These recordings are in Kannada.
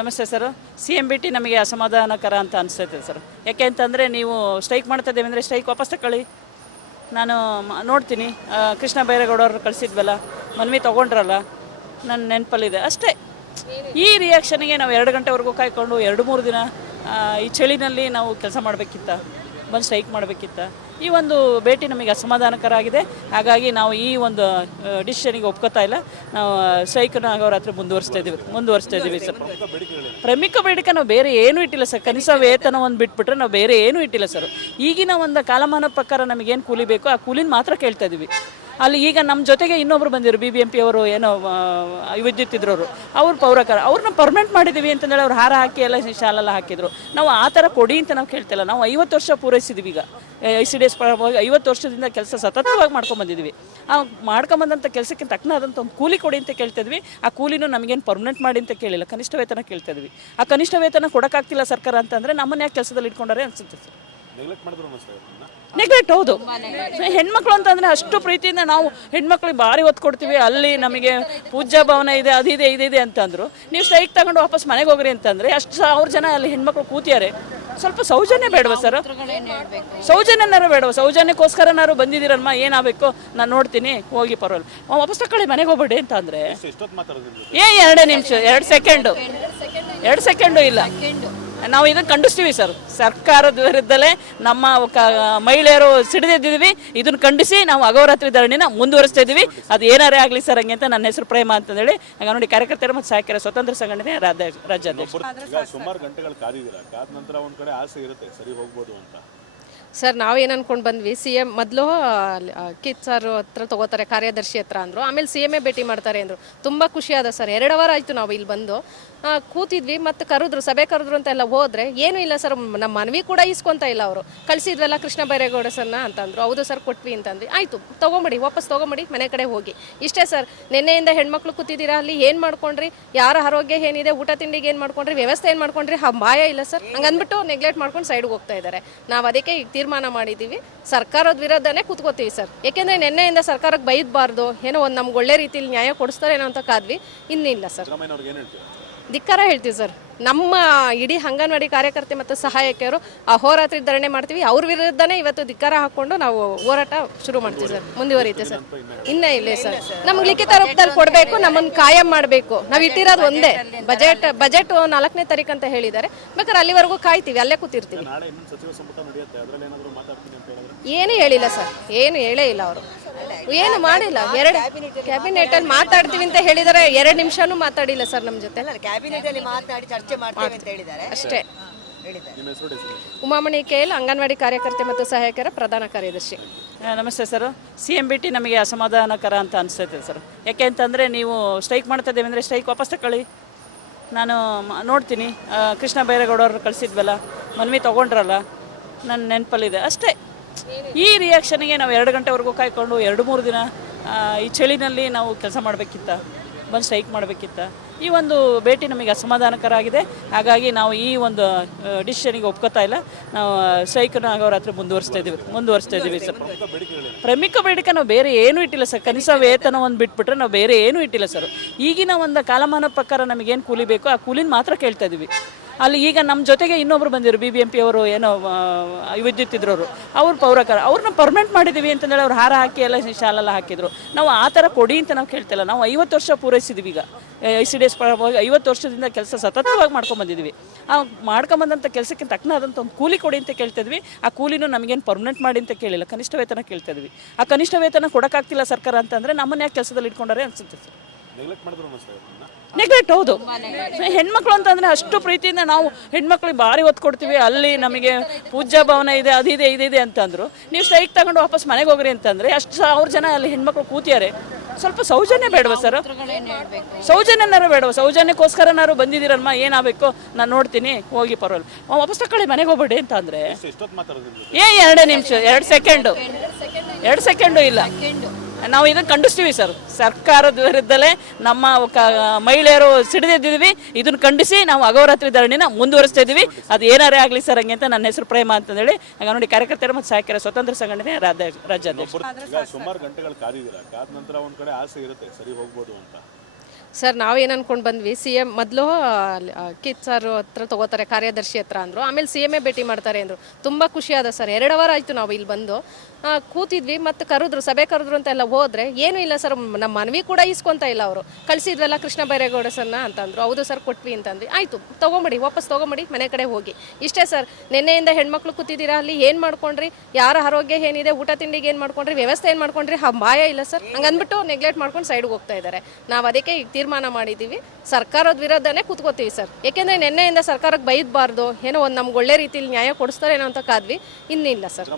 ನಮಸ್ತೆ ಸರ್. CMBT ನಮಗೆ ಅಸಮಾಧಾನಕರ ಅಂತ ಅನಿಸ್ತೈತೆ ಸರ್. ಯಾಕೆ ಅಂತಂದರೆ ನೀವು ಸ್ಟ್ರೈಕ್ ಮಾಡ್ತಾ ಇದ್ದೇವೆ ಅಂದರೆ ಸ್ಟ್ರೈಕ್ ವಾಪಸ್ ತಗೊಳ್ಳಿ. ನಾನು ನೋಡ್ತೀನಿ, ಕೃಷ್ಣ ಬೈರೇಗೌಡವ್ರು ಕಳಿಸಿದ್ವಲ್ಲ, ಮನವಿ ತೊಗೊಂಡ್ರಲ್ಲ, ನನ್ನ ನೆನಪಲ್ಲಿದೆ ಅಷ್ಟೇ. ಈ ರಿಯಾಕ್ಷನ್ಗೆ ನಾವು 2 ಗಂಟೆವರೆಗೂ ಕಾಯ್ಕೊಂಡು 2-3 ದಿನ ಈ ಚಳಿನಲ್ಲಿ ನಾವು ಕೆಲಸ ಮಾಡಬೇಕಿತ್ತ, ಬಂದು ಸ್ಟ್ರೈಕ್ ಮಾಡಬೇಕಿತ್ತ. ಈ ಒಂದು ಭೇಟಿ ನಮಗೆ ಅಸಮಾಧಾನಕರ ಆಗಿದೆ. ಹಾಗಾಗಿ ನಾವು ಈ ಒಂದು ಡಿಸಿಷನಿಗೆ ಒಪ್ಕೋತಾ ಇಲ್ಲ. ನಾವು ಸ್ಟ್ರೈಕನ್ನು ಆಗೋರಾತ್ರಿ ಮುಂದುವರಿಸ್ತಾ ಇದ್ದೀವಿ ಸರ್. ಪ್ರಮುಖ ಬೇಡಿಕೆ ನಾವು ಬೇರೆ ಏನೂ ಇಟ್ಟಿಲ್ಲ ಸರ್. ಕನಿಷ್ಠ ವೇತನವನ್ನು ಬಿಟ್ಬಿಟ್ರೆ ನಾವು ಬೇರೆ ಏನೂ ಇಟ್ಟಿಲ್ಲ ಸರ್. ಈಗಿನ ಒಂದು ಕಾಲಮಾನ ಪ್ರಕಾರ ನಮಗೇನು ಕೂಲಿ ಬೇಕೋ ಆ ಕೂಲಿನ ಮಾತ್ರ ಕೇಳ್ತಾ ಇದ್ದೀವಿ. ಅಲ್ಲಿ ಈಗ ನಮ್ಮ ಜೊತೆಗೆ ಇನ್ನೊಬ್ರು ಬಂದಿರು, BBMP ಅವರು, ಏನೋ ವಿದ್ಯುತ್ ಇದ್ರವರು, ಅವ್ರು ಪೌರಕಾರ, ಅವ್ರನ್ನ ಪರ್ಮನೆಂಟ್ ಮಾಡಿದ್ದೀವಿ ಅಂತಂದೇಳಿ ಅವ್ರು ಹಾರ ಹಾಕಿ ಎಲ್ಲ ಶಾಲೆಲ್ಲ ಹಾಕಿದ್ರು. ನಾವು ಆ ಥರ ಕೊಡಿ ಅಂತ ನಾವು ಕೇಳ್ತಿಲ್ಲ. ನಾವು 50 ವರ್ಷ ಪೂರೈಸಿದ್ದೀವಿ. ಈಗ ICDS 50 ವರ್ಷದಿಂದ ಕೆಲಸ ಸತತವಾಗಿ ಮಾಡ್ಕೊಂಬಂದಿದ್ದೀವಿ. ಆ ಮಾಡ್ಕೊಂಬಂದಂಥ ಕೆಲಸಕ್ಕೆ ತಕ್ಕನಾದಂಥ ಒಂದು ಕೂಲಿ ಕೊಡಿ ಅಂತ ಕೇಳ್ತಿದ್ವಿ. ಆ ಕೂಲಿನೂ ನಮಗೇನು ಪರ್ಮನೆಂಟ್ ಮಾಡಿ ಅಂತ ಕೇಳಿಲ್ಲ, ಕನಿಷ್ಠ ವೇತನ ಕೇಳ್ತಿದ್ವಿ. ಆ ಕನಿಷ್ಠ ವೇತನ ಕೊಡೋಕ್ಕಾಗ್ತಿಲ್ಲ ಸರ್ಕಾರ ಅಂತಂದರೆ ನಮ್ಮನ್ನ ಯಾಕೆ ಕೆಲಸದಲ್ಲಿ ಇಟ್ಕೊಂಡಾರೆ ಅನಿಸುತ್ತೆ ಸರ್. ನೆಗ್ಲೆಕ್ಟ್, ಹೌದು. ಹೆಣ್ಮಕ್ಳು ಅಂತಂದರೆ ಅಷ್ಟು ಪ್ರೀತಿಯಿಂದ ನಾವು ಹೆಣ್ಮಕ್ಳಿಗೆ ಭಾರಿ ಒತ್ತು ಕೊಡ್ತೀವಿ. ಅಲ್ಲಿ ನಮಗೆ ಪೂಜಾ ಭವನ ಇದೆ, ಅದಿದೆ ಇದಿದೆ ಅಂತಂದರು. ನೀವು ಸ್ಟ್ರೈಕ್ ತಗೊಂಡು ವಾಪಸ್ ಮನೆಗೆ ಹೋಗ್ರಿ ಅಂತಂದರೆ ಅಷ್ಟು 1000 ಜನ ಅಲ್ಲಿ ಹೆಣ್ಮಕ್ಳು ಕೂತಿದ್ದಾರೆ. ಸ್ವಲ್ಪ ಸೌಜನ್ಯ ಬೇಡವಾ ಸರ್? ಸೌಜನ್ಯನಾರು ಬೇಡವಾ? ಸೌಜನ್ಯಕ್ಕೋಸ್ಕರನಾರು ಬಂದಿದ್ದೀರಲ್ಮ, ಏನಾಗಬೇಕು ನಾನು ನೋಡ್ತೀನಿ, ಹೋಗಿ ಪರವಾಗಿಲ್ಲ, ವಾಪಸ್ ತಗೊಳ್ಳಿ, ಮನೆಗೆ ಹೋಗ್ಬೇಡಿ ಅಂತ ಅಂದರೆ 2 ನಿಮಿಷ 2 ಸೆಕೆಂಡು ಇಲ್ಲ. ನಾವು ಇದನ್ನು ಖಂಡಿಸ್ತೀವಿ ಸರ್. ಸರ್ಕಾರದ ವಿರುದ್ಧಲೇ ನಮ್ಮ ಮಹಿಳೆಯರು ಸಿಡಿದಿದ್ದೀವಿ. ಇದನ್ನು ಖಂಡಿಸಿ ನಾವು ಅಗೋರಾತ್ರಿ ಧರಣಿನ ಮುಂದುವರಿಸ್ತಾ ಇದ್ದೀವಿ. ಅದು ಏನಾರೇ ಆಗಲಿ ಸರ್ ಹಂಗೆ ಅಂತ. ನನ್ನ ಹೆಸರು ಪ್ರೇಮ ಅಂತಂದೇಳಿ ನೋಡಿ, ಕಾರ್ಯಕರ್ತರು ಮತ್ತು ಸಹಾಯಕರ ಸ್ವತಂತ್ರ ಸಂಘಟನೆ ರಾಜ್ಯಾಧ್ಯಕ್ಷ. ಸುಮಾರು ಗಂಟೆಗಳು ಕಾದಿದ್ದೀರಾ, ಕಾದ ನಂತರ ಒಂದು ಕಡೆ ಆಸೆ ಇರುತ್ತೆ ಸರಿ ಹೋಗ್ಬೋದು ಅಂತ ಸರ್. ನಾವೇನು ಅನ್ಕೊಂಡು ಬಂದ್ವಿ, CM ಮೊದಲು ಕಿತ್ ಸರ್ ಹತ್ರ ತೊಗೋತಾರೆ, ಕಾರ್ಯದರ್ಶಿ ಹತ್ರ ಅಂದರು. ಆಮೇಲೆ CM ಭೇಟಿ ಮಾಡ್ತಾರೆ ಅಂದರು. ತುಂಬ ಖುಷಿಯಾದ ಸರ್. 2 ವಾರ ಆಯಿತು ನಾವು ಇಲ್ಲಿ ಬಂದು ಕೂತಿದ್ವಿ. ಮತ್ತು ಸಭೆ ಕರೆದ್ರು ಅಂತ ಎಲ್ಲ ಹೋದರೆ ಏನೂ ಇಲ್ಲ ಸರ್. ನಮ್ಮ ಮನವಿ ಕೂಡ ಇಸ್ಕೊತಾ ಇಲ್ಲ ಅವರು. ಕಳಿಸಿದ್ವಲ್ಲ ಕೃಷ್ಣ ಬೈರೇಗೌಡ ಸರ್ನ ಅಂತಂದರು. ಹೌದು ಸರ್ ಕೊಟ್ವಿ ಅಂತಂದ್ವಿ. ಆಯಿತು, ತೊಗೊಂಬಿಡಿ, ವಾಪಸ್ ತೊಗೊಂಬಿಡಿ, ಮನೆ ಕಡೆ ಹೋಗಿ. ಇಷ್ಟೇ ಸರ್. ನಿನ್ನೆಯಿಂದ ಹೆಣ್ಮಕ್ಳು ಕೂತಿದ್ದೀರಾ, ಅಲ್ಲಿ ಏನು ಮಾಡ್ಕೊಂಡ್ರಿ, ಯಾರ ಆರೋಗ್ಯ ಏನಿದೆ, ಊಟ ತಿಂಡಿಗೆ ಏನು ಮಾಡ್ಕೊಂಡ್ರಿ, ವ್ಯವಸ್ಥೆ ಏನು ಮಾಡ್ಕೊಂಡ್ರಿ, ಭಯ ಇಲ್ಲ ಸರ್. ಹಂಗಂದ್ಬಿಟ್ಟು ನೆಗ್ಲೆಕ್ಟ್ ಮಾಡ್ಕೊಂಡು ಸೈಡ್ಗೆ ಹೋಗ್ತಾ ಇದ್ದಾರೆ. ನಾವು ಅದಕ್ಕೆ ಈಗ ತೀರ್ಮಾನ ಮಾಡಿದ್ದೀವಿ, ಸರ್ಕಾರದ ವಿರುದ್ಧನೇ ಕೂತ್ಕೋತೀವಿ ಸರ್. ಯಾಕೆಂದರೆ ನಿನ್ನೆಯಿಂದ ಸರ್ಕಾರಕ್ಕೆ ಬೈದಬಾರ್ದು, ಏನೋ ಒಂದು ನಮ್ಗೆ ಒಳ್ಳೆ ರೀತಿಯಲ್ಲಿ ನ್ಯಾಯ ಕೊಡಿಸ್ತಾರೇನೋ ಅಂತ ಕಾದ್ವಿ. ಇನ್ನಿಲ್ಲ ಸರ್, ಧಿಕ್ಕಾರ ಹೇಳ್ತೀವಿ ಸರ್. ನಮ್ಮ ಇಡೀ ಅಂಗನವಾಡಿ ಕಾರ್ಯಕರ್ತೆ ಮತ್ತು ಸಹಾಯಕಿಯರು ಅಹೋರಾತ್ರಿ ಧರಣಿ ಮಾಡ್ತೀವಿ. ಅವ್ರ ವಿರುದ್ಧನೇ ಇವತ್ತು ಧಿಕ್ಕಾರ ಹಾಕ್ಕೊಂಡು ನಾವು ಹೋರಾಟ ಶುರು ಮಾಡ್ತೀವಿ ಸರ್. ಮುಂದುವರಿಯುತ್ತೆ ಸರ್. ಇನ್ನೂ ಇಲ್ಲೇ ಸರ್, ನಮ್ಗೆ ಲಿಖಿತ ರೂಪದಲ್ಲಿ ಕೊಡಬೇಕು, ನಮ್ಮನ್ನು ಕಾಯಂ ಮಾಡಬೇಕು. ನಾವು ಇಟ್ಟಿರೋದು ಒಂದೇ ಬಜೆಟ್ 4ನೇ ತಾರೀಕು ಅಂತ ಹೇಳಿದ್ದಾರೆ. ಬೇಕಾದ್ರೆ ಅಲ್ಲಿವರೆಗೂ ಕಾಯ್ತೀವಿ, ಅಲ್ಲೇ ಕೂತಿರ್ತೀವಿ. ಏನು ಹೇಳಿಲ್ಲ ಸರ್, ಏನು ಹೇಳೇ ಇಲ್ಲ ಅವರು, ಏನು ಮಾಡಿಲ್ಲ. 2 ಕ್ಯಾಬಿನೆಟ್ ಅಲ್ಲಿ ಮಾತಾಡ್ತೀವಿ ಅಂತ ಹೇಳಿದರೆ 2 ನಿಮಿಷನೂ ಮಾತಾಡಿಲ್ಲ ಸರ್ ನಮ್ಮ ಜೊತೆ. ಕ್ಯಾಬಿನೆಟ್ ಅಲ್ಲಿ ಮಾತಾಡಿ ಚರ್ಚೆ ಮಾಡ್ತೀವಿ ಅಂತ ಹೇಳಿದ್ದಾರೆ ಅಷ್ಟೇ. ಉಮಾಮಣಿ KL, ಅಂಗನವಾಡಿ ಕಾರ್ಯಕರ್ತೆ ಮತ್ತು ಸಹಾಯಕರ ಪ್ರಧಾನ ಕಾರ್ಯದರ್ಶಿ. ನಮಸ್ತೆ ಸರ್. CMBT ನಮಗೆ ಅಸಮಾಧಾನಕರ ಅಂತ ಅನಿಸ್ತೈತೆ ಸರ್. ಯಾಕೆ ಅಂತಂದರೆ ನೀವು ಸ್ಟ್ರೈಕ್ ಮಾಡ್ತಾ ಇದ್ದೇವೆ ಅಂದರೆ ಸ್ಟ್ರೈಕ್ ವಾಪಸ್ ತಗೊಳ್ಳಿ. ನಾನು ನೋಡ್ತೀನಿ, ಕೃಷ್ಣ ಬೈರೇಗೌಡವ್ರು ಕಳಿಸಿದ್ವಲ್ಲ, ಮನವಿ ತೊಗೊಂಡ್ರಲ್ಲ, ನನ್ನ ನೆನಪಲ್ಲಿದೆ ಅಷ್ಟೇ. ಈ ರಿಯಾಕ್ಷನ್ಗೆ ನಾವು 2 ಗಂಟೆವರೆಗೂ ಕಾಯ್ಕೊಂಡು 2-3 ದಿನ ಈ ಚಳಿನಲ್ಲಿ ನಾವು ಕೆಲಸ ಮಾಡಬೇಕಿತ್ತ, ಬಂದು ಸ್ಟ್ರೈಕ್ ಮಾಡಬೇಕಿತ್ತ. ಈ ಒಂದು ಭೇಟಿ ನಮಗೆ ಅಸಮಾಧಾನಕರ ಆಗಿದೆ. ಹಾಗಾಗಿ ನಾವು ಈ ಒಂದು ಡಿಸಿಷನಿಗೆ ಒಪ್ಕೋತಾ ಇಲ್ಲ. ನಾವು ಸ್ಟ್ರೈಕನ್ನು ಆಗೋರಾತ್ರಿ ಮುಂದುವರಿಸ್ತಾ ಇದ್ದೀವಿ ಸರ್. ಪ್ರಮುಖ ಬೇಡಿಕೆ ನಾವು ಬೇರೆ ಏನೂ ಇಟ್ಟಿಲ್ಲ ಸರ್. ಕನಿಷ್ಠ ವೇತನವನ್ನು ಬಿಟ್ಬಿಟ್ರೆ ನಾವು ಬೇರೆ ಏನೂ ಇಟ್ಟಿಲ್ಲ ಸರ್. ಈಗಿನ ಒಂದು ಕಾಲಮಾನ ಪ್ರಕಾರ ನಮಗೇನು ಕೂಲಿ ಬೇಕೋ ಆ ಕೂಲಿನ ಮಾತ್ರ ಕೇಳ್ತಾ ಇದ್ದೀವಿ. ಅಲ್ಲಿ ಈಗ ನಮ್ಮ ಜೊತೆಗೆ ಇನ್ನೊಬ್ರು ಬಂದಿರು, BBMP ಅವರು, ಏನೋ ವಿದ್ಯುತ್ ಇದ್ರವರು, ಅವ್ರು ಪೌರಕಾರ, ಅವ್ರನ್ನ ಪರ್ಮನೆಂಟ್ ಮಾಡಿದ್ದೀವಿ ಅಂತಂದೇಳಿ ಅವ್ರು ಹಾರ ಹಾಕಿ ಎಲ್ಲ ಶಾಲೆಲ್ಲ ಹಾಕಿದ್ರು. ನಾವು ಆ ಥರ ಕೊಡಿ ಅಂತ ನಾವು ಕೇಳ್ತಿಲ್ಲ. ನಾವು 50 ವರ್ಷ ಪೂರೈಸಿದ್ದೀವಿ. ಈಗ ICDS 50 ವರ್ಷದಿಂದ ಕೆಲಸ ಸತತವಾಗಿ ಮಾಡ್ಕೊಂಬಂದಿದ್ದೀವಿ. ಆ ಮಾಡ್ಕೊಂಬಂದಂಥ ಕೆಲಸಕ್ಕೆ ತಕ್ಕನಾದಂಥ ಒಂದು ಕೂಲಿ ಕೊಡಿ ಅಂತ ಕೇಳ್ತಿದ್ವಿ. ಆ ಕೂಲಿನೂ ನಮಗೇನು ಪರ್ಮನೆಂಟ್ ಮಾಡಿ ಅಂತ ಕೇಳಿಲ್ಲ, ಕನಿಷ್ಠ ವೇತನ ಕೇಳ್ತಿದ್ವಿ. ಆ ಕನಿಷ್ಠ ವೇತನ ಕೊಡೋಕ್ಕಾಗ್ತಿಲ್ಲ ಸರ್ಕಾರ ಅಂತಂದರೆ ನಮ್ಮನ್ನ ಯಾಕೆ ಕೆಲಸದಲ್ಲಿ ಇಟ್ಕೊಂಡಾರೆ ಅನಿಸುತ್ತೆ ಸರ್. ನೆಗ್ಲೆಕ್ಟ್, ಹೌದು. ಹೆಣ್ಮಕ್ಳು ಅಂತಂದರೆ ಅಷ್ಟು ಪ್ರೀತಿಯಿಂದ ನಾವು ಹೆಣ್ಮಕ್ಳಿಗೆ ಭಾರಿ ಒತ್ತು ಕೊಡ್ತೀವಿ. ಅಲ್ಲಿ ನಮಗೆ ಪೂಜಾ ಭವನ ಇದೆ, ಅದಿದೆ ಇದಿದೆ ಅಂತಂದರು. ನೀವು ಸ್ಟ್ರೈಕ್ ತಗೊಂಡು ವಾಪಸ್ ಮನೆಗೆ ಹೋಗ್ರಿ ಅಂತಂದರೆ ಅಷ್ಟು 1000 ಜನ ಅಲ್ಲಿ ಹೆಣ್ಮಕ್ಳು ಕೂತಿದ್ದಾರೆ. ಸ್ವಲ್ಪ ಸೌಜನ್ಯ ಬೇಡವಾ ಸರ್? ಸೌಜನ್ಯನಾರು ಬೇಡವಾ? ಸೌಜನ್ಯಕ್ಕೋಸ್ಕರನಾರು ಬಂದಿದ್ದೀರಲ್ಮ, ಏನಾಗಬೇಕು ನಾನು ನೋಡ್ತೀನಿ, ಹೋಗಿ ಪರವಾಗಿಲ್ಲ, ವಾಪಸ್ ತಗೊಳ್ಳಿ, ಮನೆಗೆ ಹೋಗ್ಬೇಡಿ ಅಂತ ಅಂದರೆ 2 ನಿಮಿಷ 2 ಸೆಕೆಂಡು ಇಲ್ಲ. ನಾವು ಇದನ್ನು ಖಂಡಿಸ್ತೀವಿ ಸರ್. ಸರ್ಕಾರದ ವಿರುದ್ಧಲೇ ನಮ್ಮ ಮಹಿಳೆಯರು ಸಿಡಿದಿದ್ದೀವಿ. ಇದನ್ನು ಖಂಡಿಸಿ ನಾವು ಅಗೋರಾತ್ರಿ ಧರಣಿನ ಮುಂದುವರಿಸ್ತಾ ಇದ್ದೀವಿ. ಅದು ಏನಾರೇ ಆಗಲಿ ಸರ್ ಹಂಗೆ ಅಂತ. ನನ್ನ ಹೆಸರು ಪ್ರೇಮ ಅಂತಂದೇಳಿ ನೋಡಿ, ಕಾರ್ಯಕರ್ತರು ಮತ್ತು ಸಹಾಯಕರ ಸ್ವತಂತ್ರ ಸಂಘಟನೆ ರಾಜ್ಯಾಧ್ಯಕ್ಷ. ಸುಮಾರು ಗಂಟೆಗಳು ಕಾದಿದ್ದೀರಾ, ಕಾದ ನಂತರ ಒಂದು ಕಡೆ ಆಸೆ ಇರುತ್ತೆ ಸರಿ ಹೋಗ್ಬೋದು ಅಂತ. ಸರ್ ನಾವೇನು ಅನ್ಕೊಂಡು ಬಂದ್ವಿ ಸಿ ಎಂ ಮೊದಲು ಕಿತ್ ಸರ್ ಹತ್ರ ತಗೋತಾರೆ ಕಾರ್ಯದರ್ಶಿ ಹತ್ರ ಅಂದರು, ಆಮೇಲೆ ಸಿ ಎಮ್ಮೇ ಭೇಟಿ ಮಾಡ್ತಾರೆ ಅಂದರು. ತುಂಬ ಖುಷಿಯಾದ ಸರ್. 2 ವಾರ ಆಯಿತು ನಾವು ಇಲ್ಲಿ ಬಂದು ಕೂತಿದ್ವಿ, ಮತ್ತು ಕರೆದ್ರು, ಸಭೆ ಕರೆದ್ರು ಅಂತ ಎಲ್ಲ ಹೋದರೆ ಏನೂ ಇಲ್ಲ ಸರ್, ನಮ್ಮ ಮನವಿ ಕೂಡ ಇಸ್ಕೊತಾ ಇಲ್ಲ ಅವರು. ಕಳಿಸಿದ್ವಲ್ಲ ಕೃಷ್ಣ ಬೈರೇಗೌಡ ಸರ್ನ ಅಂತಂದರು. ಹೌದು ಸರ್ ಕೊಟ್ವಿ ಅಂತಂದ್ವಿ. ಆಯಿತು ತೊಗೊಂಬಿಡಿ, ವಾಪಸ್ ತೊಗೊಂಬಿಡಿ, ಮನೆ ಕಡೆ ಹೋಗಿ. ಇಷ್ಟೇ ಸರ್. ನಿನ್ನೆಯಿಂದ ಹೆಣ್ಮಕ್ಳು ಕೂತಿದ್ದೀರಾ, ಅಲ್ಲಿ ಏನು ಮಾಡ್ಕೊಂಡ್ರಿ, ಯಾರ ಆರೋಗ್ಯ ಏನಿದೆ, ಊಟ ತಿಂಡಿಗೆ ಏನು ಮಾಡ್ಕೊಂಡ್ರಿ, ವ್ಯವಸ್ಥೆ ಏನು ಮಾಡ್ಕೊಂಡ್ರಿ, ಭಯ ಇಲ್ಲ ಸರ್. ಹಂಗಂದ್ಬಿಟ್ಟು ನೆಗ್ಲೆಕ್ಟ್ ಮಾಡ್ಕೊಂಡು ಸೈಡ್ಗೆ ಹೋಗ್ತಾ ಇದ್ದಾರೆ. ನಾವು ಅದಕ್ಕೆ ಈಗ ತೀರ್ಮಾನ ಮಾಡಿದ್ದೀವಿ, ಸರ್ಕಾರದ ವಿರೋಧನೇ ಕೂತ್ಕೋತೀವಿ ಸರ್. ಏಕೆಂದರೆ ನಿನ್ನೆಯಿಂದ ಸರ್ಕಾರಕ್ಕೆ ಬೈದಬಾರ್ದು, ಏನೋ ಒಂದು ನಮ್ಗೆ ಒಳ್ಳೆ ರೀತಿಯಲ್ಲಿ ನ್ಯಾಯ ಕೊಡಿಸ್ತಾರೇನೋ ಅಂತ ಕಾದ್ವಿ. ಇನ್ನಿಲ್ಲ ಸರ್,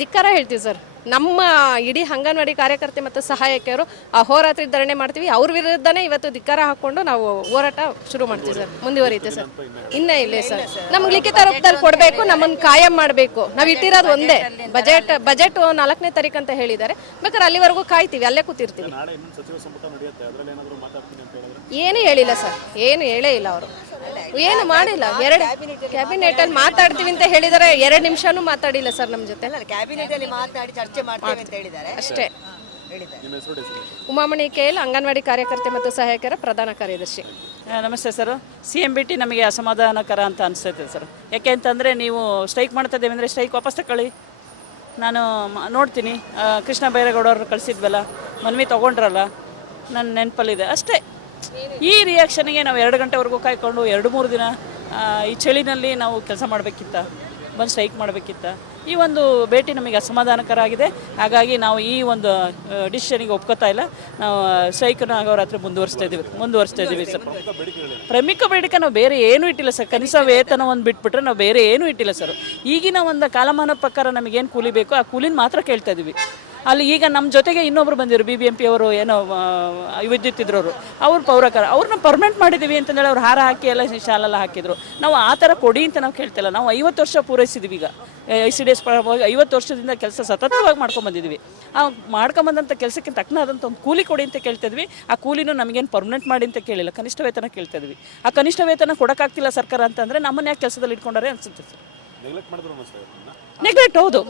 ಧಿಕ್ಕಾರ ಹೇಳ್ತೀವಿ ಸರ್. ನಮ್ಮ ಇಡೀ ಅಂಗನವಾಡಿ ಕಾರ್ಯಕರ್ತೆ ಮತ್ತು ಸಹಾಯಕಿಯರು ಅಹೋರಾತ್ರಿ ಧರಣಿ ಮಾಡ್ತೀವಿ. ಅವ್ರ ವಿರುದ್ಧನೇ ಇವತ್ತು ಧಿಕ್ಕಾರ ಹಾಕ್ಕೊಂಡು ನಾವು ಹೋರಾಟ ಶುರು ಮಾಡ್ತೀವಿ ಸರ್, ಮುಂದುವರಿಯುತ್ತೆ ಸರ್. ಇನ್ನೂ ಇಲ್ಲ ಸರ್, ನಮ್ಗೆ ಲಿಖಿತ ರೂಪದಲ್ಲಿ ಕೊಡಬೇಕು, ನಮ್ಮನ್ನು ಕಾಯಂ ಮಾಡಬೇಕು. ನಾವು ಇಟ್ಟಿರೋದು ಒಂದೇ ಬಜೆಟ್ 4ನೇ ತಾರೀಕು ಅಂತ ಹೇಳಿದ್ದಾರೆ. ಬೇಕಾದ್ರೆ ಅಲ್ಲಿವರೆಗೂ ಕಾಯ್ತೀವಿ, ಅಲ್ಲೇ ಕೂತಿರ್ತೀವಿ. ಏನು ಹೇಳಿಲ್ಲ ಸರ್, ಏನು ಹೇಳೇ ಇಲ್ಲ ಅವರು, ಏನು ಮಾಡಿಲ್ಲ. 2 ಕ್ಯಾಬಿನೆಟ್ ಅಲ್ಲಿ ಮಾತಾಡ್ತೀವಿ ಅಂತ ಹೇಳಿದರೆ 2 ನಿಮಿಷನೂ ಮಾತಾಡಿಲ್ಲ ಸರ್ ನಮ್ಮ ಜೊತೆ. ಕ್ಯಾಬಿನೆಟ್ ಅಲ್ಲಿ ಮಾತಾಡಿ ಚರ್ಚೆ ಮಾಡ್ತೇವೆ ಅಂತ ಹೇಳಿದ್ದಾರೆ ಅಷ್ಟೇ. ಉಮಾಮಣಿ KL, ಅಂಗನವಾಡಿ ಕಾರ್ಯಕರ್ತೆ ಮತ್ತು ಸಹಾಯಕರ ಪ್ರಧಾನ ಕಾರ್ಯದರ್ಶಿ. ನಮಸ್ತೆ ಸರ್. ಸಿ ಎಂ ಭೇಟಿ ನಮಗೆ ಅಸಮಾಧಾನಕರ ಅಂತ ಅನಿಸ್ತೈತೆ ಸರ್. ಯಾಕೆ ಅಂತಂದರೆ ನೀವು ಸ್ಟ್ರೈಕ್ ಮಾಡ್ತಾ ಇದ್ದೇವೆ ಅಂದರೆ ಸ್ಟ್ರೈಕ್ ವಾಪಸ್ ತಗೊಳ್ಳಿ. ನಾನು ನೋಡ್ತೀನಿ, ಕೃಷ್ಣ ಬೈರೇಗೌಡವ್ರು ಕಳಿಸಿದ್ವಲ್ಲ, ಮನವಿ ತೊಗೊಂಡ್ರಲ್ಲ, ನನ್ನ ನೆನಪಲ್ಲಿದೆ ಅಷ್ಟೇ. ಈ ರಿಯಾಕ್ಷನ್ಗೆ ನಾವು 2 ಗಂಟೆವರೆಗೂ ಕಾಯ್ಕೊಂಡು 2-3 ದಿನ ಈ ಚಳಿನಲ್ಲಿ ನಾವು ಕೆಲಸ ಮಾಡಬೇಕಿತ್ತ, ಬಂದು ಸ್ಟ್ರೈಕ್ ಮಾಡಬೇಕಿತ್ತ. ಈ ಒಂದು ಭೇಟಿ ನಮಗೆ ಅಸಮಾಧಾನಕರ ಆಗಿದೆ. ಹಾಗಾಗಿ ನಾವು ಈ ಒಂದು ಡಿಸಿಷನಿಗೆ ಒಪ್ಕೋತಾ ಇಲ್ಲ. ನಾವು ಸ್ಟ್ರೈಕನ್ನು ಆಗೋರಾತ್ರಿ ಮುಂದುವರಿಸ್ತಾ ಇದ್ದೀವಿ ಸರ್. ಪ್ರಮುಖ ಬೇಡಿಕೆ ನಾವು ಬೇರೆ ಏನೂ ಇಟ್ಟಿಲ್ಲ ಸರ್. ಕನಿಷ್ಠ ವೇತನ ಒಂದು ಬಿಟ್ಬಿಟ್ರೆ ನಾವು ಬೇರೆ ಏನೂ ಇಟ್ಟಿಲ್ಲ ಸರ್. ಈಗಿನ ಒಂದು ಕಾಲಮಾನ ಪ್ರಕಾರ ನಮಗೇನು ಕೂಲಿ ಬೇಕೋ ಆ ಕೂಲಿನ ಮಾತ್ರ ಕೇಳ್ತಾ ಇದ್ದೀವಿ. ಅಲ್ಲಿ ಈಗ ನಮ್ಮ ಜೊತೆಗೆ ಇನ್ನೊಬ್ರು ಬಂದಿರು, BBMP ಅವರು, ಏನೋ ವಿದ್ಯುತ್ ಇದ್ರವರು, ಅವ್ರು ಪೌರಕರ, ಅವ್ರನ್ನ ಪರ್ಮನೆಂಟ್ ಮಾಡಿದ್ದೀವಿ ಅಂತಂದೇಳಿ ಅವ್ರು ಹಾರ ಹಾಕಿ ಎಲ್ಲ ಶಾಲೆಲ್ಲ ಹಾಕಿದ್ರು. ನಾವು ಆ ಥರ ಕೊಡಿ ಅಂತ ನಾವು ಕೇಳ್ತಿಲ್ಲ. ನಾವು 50 ವರ್ಷ ಪೂರೈಸಿದ್ದೀವಿ. ಈಗ ICDS 50 ವರ್ಷದಿಂದ ಕೆಲಸ ಸತತವಾಗಿ ಮಾಡ್ಕೊಂಬಂದಿದ್ವಿ. ಆ ಮಾಡ್ಕೊಂಬಂದಂಥ ಕೆಲಸಕ್ಕೆ ತಕ್ಕನಾದಂಥ ಒಂದು ಕೂಲಿ ಕೊಡಿ ಅಂತ ಕೇಳ್ತಿದ್ವಿ. ಆ ಕೂಲಿನೂ ನಮಗೇನು ಪರ್ಮನೆಂಟ್ ಮಾಡಿ ಅಂತ ಕೇಳಿಲ್ಲ, ಕನಿಷ್ಠ ವೇತನ ಕೇಳ್ತಿದ್ವಿ. ಆ ಕನಿಷ್ಠ ವೇತನ ಕೊಡೋಕ್ಕಾಗ್ತಿಲ್ಲ ಸರ್ಕಾರ ಅಂತಂದರೆ ನಮ್ಮನ್ನ ಯಾಕೆ ಕೆಲಸದಲ್ಲಿ ಇಟ್ಕೊಂಡಾರೆ ಅನಿಸುತ್ತೆ ಸರ್. ನೆಗ್ಲೆಕ್ಟ್, ಹೌದು.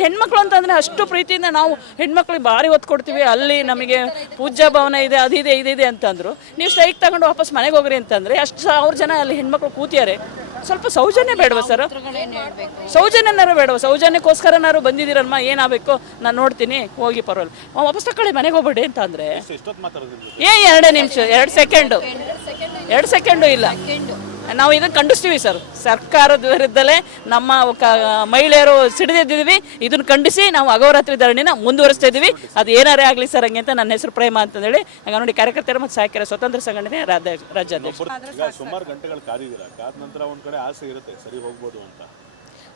ಹೆಣ್ಮಕ್ಳು ಅಂತಂದರೆ ಅಷ್ಟು ಪ್ರೀತಿಯಿಂದ ನಾವು ಹೆಣ್ಮಕ್ಳಿಗೆ ಭಾರಿ ಒತ್ತು ಕೊಡ್ತೀವಿ. ಅಲ್ಲಿ ನಮಗೆ ಪೂಜ್ಯ ಭವನ ಇದೆ, ಅದಿದೆ ಇದಿದೆ ಅಂತಂದರು. ನೀವು ಸ್ಟ್ರೈಕ್ ತಗೊಂಡು ವಾಪಸ್ ಮನೆಗೆ ಹೋಗ್ರಿ ಅಂತಂದರೆ ಅಷ್ಟು 1000 ಜನ ಅಲ್ಲಿ ಹೆಣ್ಮಕ್ಳು ಕೂತಿದ್ದಾರೆ. ಸ್ವಲ್ಪ ಸೌಜನ್ಯ ಬೇಡವಾ ಸರ್? ಸೌಜನ್ಯನಾರು ಬೇಡವಾ? ಸೌಜನ್ಯಕ್ಕೋಸ್ಕರನಾರು ಬಂದಿದ್ದೀರಲ್ಮ, ಏನಾಗಬೇಕು ನಾನು ನೋಡ್ತೀನಿ, ಹೋಗಿ ಪರವಾಗಿಲ್ಲ, ವಾಪಸ್ ತಗೊಳ್ಳಿ, ಮನೆಗೆ ಹೋಗ್ಬೇಡಿ ಅಂತ ಅಂದರೆ 2 ನಿಮಿಷ 2 ಸೆಕೆಂಡು ಇಲ್ಲ. ನಾವು ಇದನ್ನು ಖಂಡಿಸ್ತೀವಿ ಸರ್. ಸರ್ಕಾರದ ವಿರುದ್ಧಲೇ ನಮ್ಮ ಮಹಿಳೆಯರು ಸಿಡಿದಿದ್ದೀವಿ. ಇದನ್ನು ಖಂಡಿಸಿ ನಾವು ಅಗೋರಾತ್ರಿ ಧರಣಿನ ಮುಂದುವರಿಸ್ತಾ ಇದ್ದೀವಿ. ಅದು ಏನಾರೇ ಆಗಲಿ ಸರ್ ಹಂಗೆ ಅಂತ. ನನ್ನ ಹೆಸರು ಪ್ರೇಮ ಅಂತಂದೇಳಿ ಅಂಗನವಾಡಿ ಕಾರ್ಯಕರ್ತರ ಮತ್ತು ಸಹಾಯಕರ ಸ್ವತಂತ್ರ ಸಂಘಟನೆ ರಾಜ್ಯಾಧ್ಯಕ್ಷ. ಸುಮಾರು ಗಂಟೆಗಳು ಕಾದಿದ್ದೀರಾ, ಕಾದ ನಂತರ ಒಂದ್ ಕಡೆ ಆಸೆ ಇರುತ್ತೆ ಸರಿ ಹೋಗ್ಬೋದು ಅಂತ.